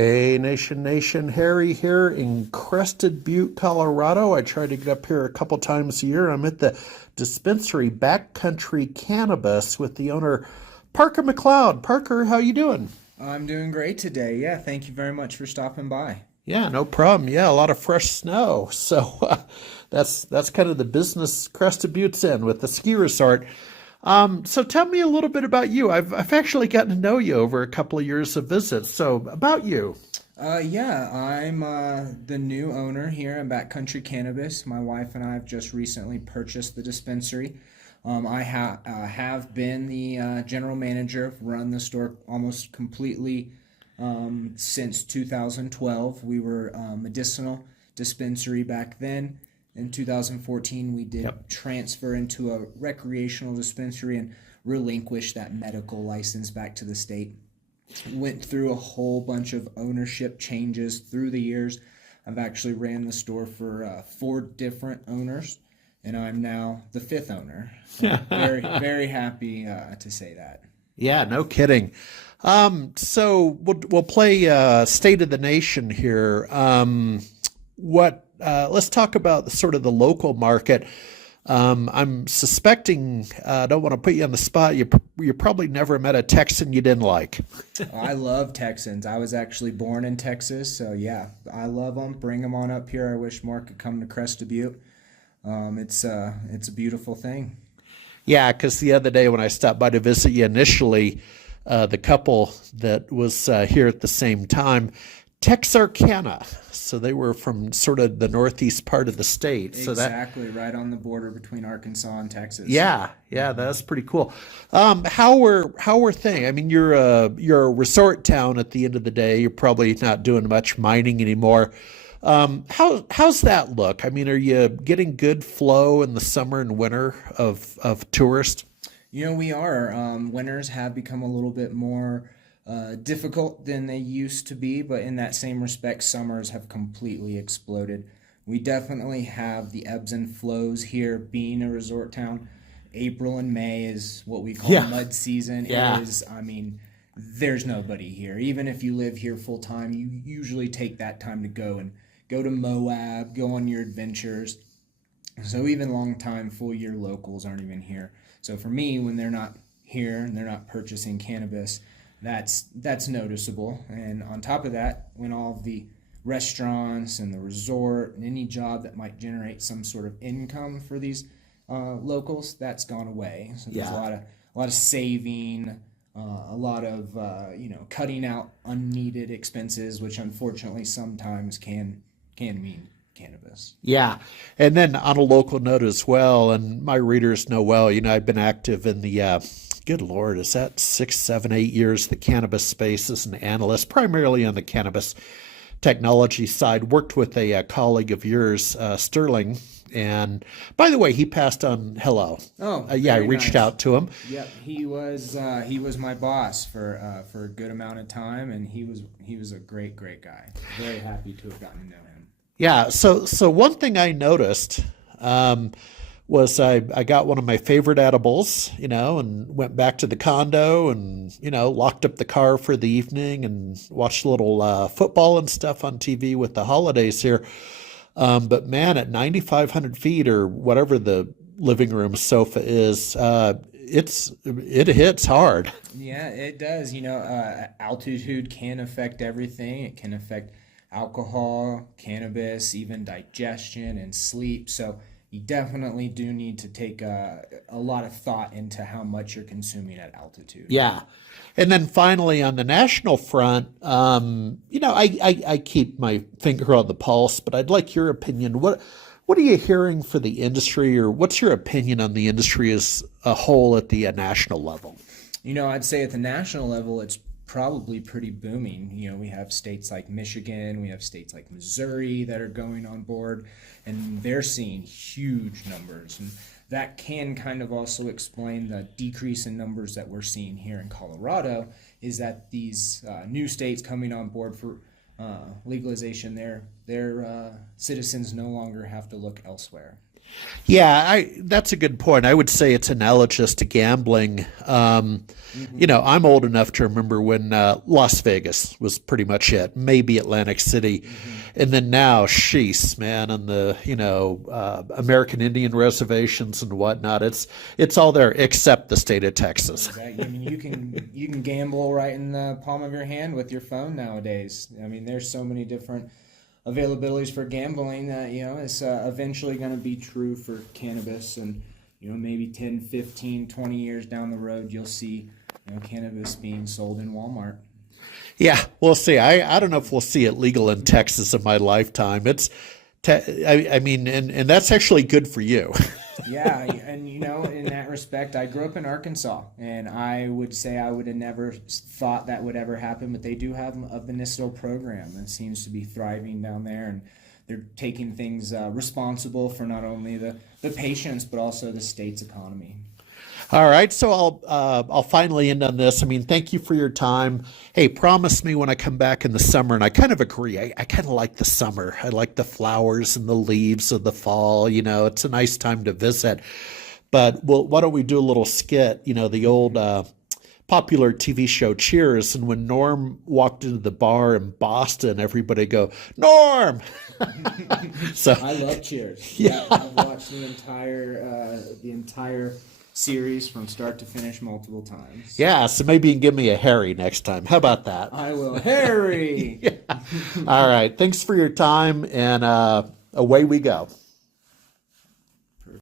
Hey, Nation, Harry here in Crested Butte, Colorado. I try to get up here a couple times a year. I'm at the Dispensary Back Country Cannabis with the owner, Parker McCloud. Parker, how you doing? I'm doing great today. Yeah, thank you very much for stopping by. Yeah, no problem. Yeah, a lot of fresh snow. So that's kind of the business Crested Butte's in with the ski resort. So tell me a little bit about you. I've actually gotten to know you over a couple of years of visits. So about you. Yeah, I'm the new owner here at Back Country Cannabis. My wife and I have just recently purchased the dispensary. I have been the general manager, run the store almost completely since 2012. We were a medicinal dispensary back then. In 2014, we did Yep. transfer into a recreational dispensary and relinquish that medical license back to the state. Went through a whole bunch of ownership changes through the years. I've actually ran the store for four different owners, and I'm now the fifth owner. So I'm very, very happy to say that. Yeah, no kidding. So we'll play State of the Nation here. What let's talk about sort of the local market. I'm suspecting, I don't want to put you on the spot. You probably never met a Texan you didn't like. I love Texans. I was actually born in Texas, so yeah, I love them. Bring them on up here. I wish more could come to Crested Butte. It's a beautiful thing. Yeah, because the other day when I stopped by to visit you initially, the couple that was here at the same time, Texarkana. So they were from sort of the northeast part of the state. So that, Exactly, right on the border between Arkansas and Texas. yeah, that's pretty cool. How were things? I mean, you're a resort town at the end of the day. You're probably not doing much mining anymore. How's that look? I mean, are you getting good flow in the summer and winter of tourists? We are. Winters have become a little bit more difficult than they used to be, but in that same respect, summers have completely exploded. We definitely have the ebbs and flows here. Being a resort town, April and May is what we call Yeah, mud season. yeah. There's nobody here. Even if you live here full time, you usually take that time to go to Moab, go on your adventures. So even long time full year locals aren't even here. So for me, when they're not here and they're not purchasing cannabis, that's noticeable. And on top of that, when all of the restaurants and the resort and any job that might generate some sort of income for these locals, that's gone away. So there's a Yeah. lot of saving, a lot of cutting out unneeded expenses, which unfortunately sometimes can mean cannabis. Yeah. And then on a local note as well, and my readers know well, I've been active in the, good Lord, is that 6, 7, 8 years, the cannabis space as an analyst, primarily on the cannabis technology side. Worked with a colleague of yours, Sterling. And by the way, he passed on hello. Oh, Yeah, I very reached nice. out to him. Yep, he was my boss for a good amount of time, and he was a great guy. Very happy to have gotten to know him. Yeah. So one thing I noticed was I got one of my favorite edibles, and went back to the condo and locked up the car for the evening and watched a little football and stuff on TV with the holidays here. But man, at 9,500 feet or whatever the living room sofa is, it hits hard. Yeah, it does. Altitude can affect everything. It can affect alcohol, cannabis, even digestion and sleep. So you definitely do need to take a lot of thought into how much you're consuming at altitude. Yeah. And then finally, on the national front, I keep my finger on the pulse, but I'd like your opinion. What are you hearing for the industry, or what's your opinion on the industry as a whole at the national level? I'd say at the national level, it's probably pretty booming. We have states like Michigan, we have states like Missouri that are going on board, and they're seeing huge numbers. And that can kind of also explain the decrease in numbers that we're seeing here in Colorado, is that these new states coming on board for legalization, their citizens no longer have to look elsewhere. Yeah, that's a good point. I would say it's analogous to gambling. I'm old enough to remember when Las Vegas was pretty much it, maybe Atlantic City. And then now, sheesh, man, on the, American Indian reservations and whatnot, it's all there except the state of Texas. Exactly. I mean, you can gamble right in the palm of your hand with your phone nowadays. I mean, there's so many different availabilities for gambling that it's eventually going to be true for cannabis, and maybe 10, 15, 20 years down the road you'll see cannabis being sold in Walmart. Yeah, we'll see. I don't know if we'll see it legal in Texas in my lifetime. I mean, and that's actually good for you. Yeah, and in that respect, I grew up in Arkansas, and I would say I would have never thought that would ever happen, but they do have a medicinal program that seems to be thriving down there, and they're taking things responsible for not only the patients, but also the state's economy. All right, so I'll finally end on this. I mean, thank you for your time. Hey, promise me when I come back in the summer, and I kind of agree. I kind of like the summer. I like the flowers and the leaves of the fall. It's a nice time to visit. But why don't we do a little skit? The old popular TV show Cheers, and when Norm walked into the bar in Boston, everybody go, Norm. So I love Cheers. Yeah. I've watched the entire series from start to finish multiple times. Yeah, so maybe you can give me a Harry next time. How about that? I will. Harry! Yeah. All right. Thanks for your time, and away we go.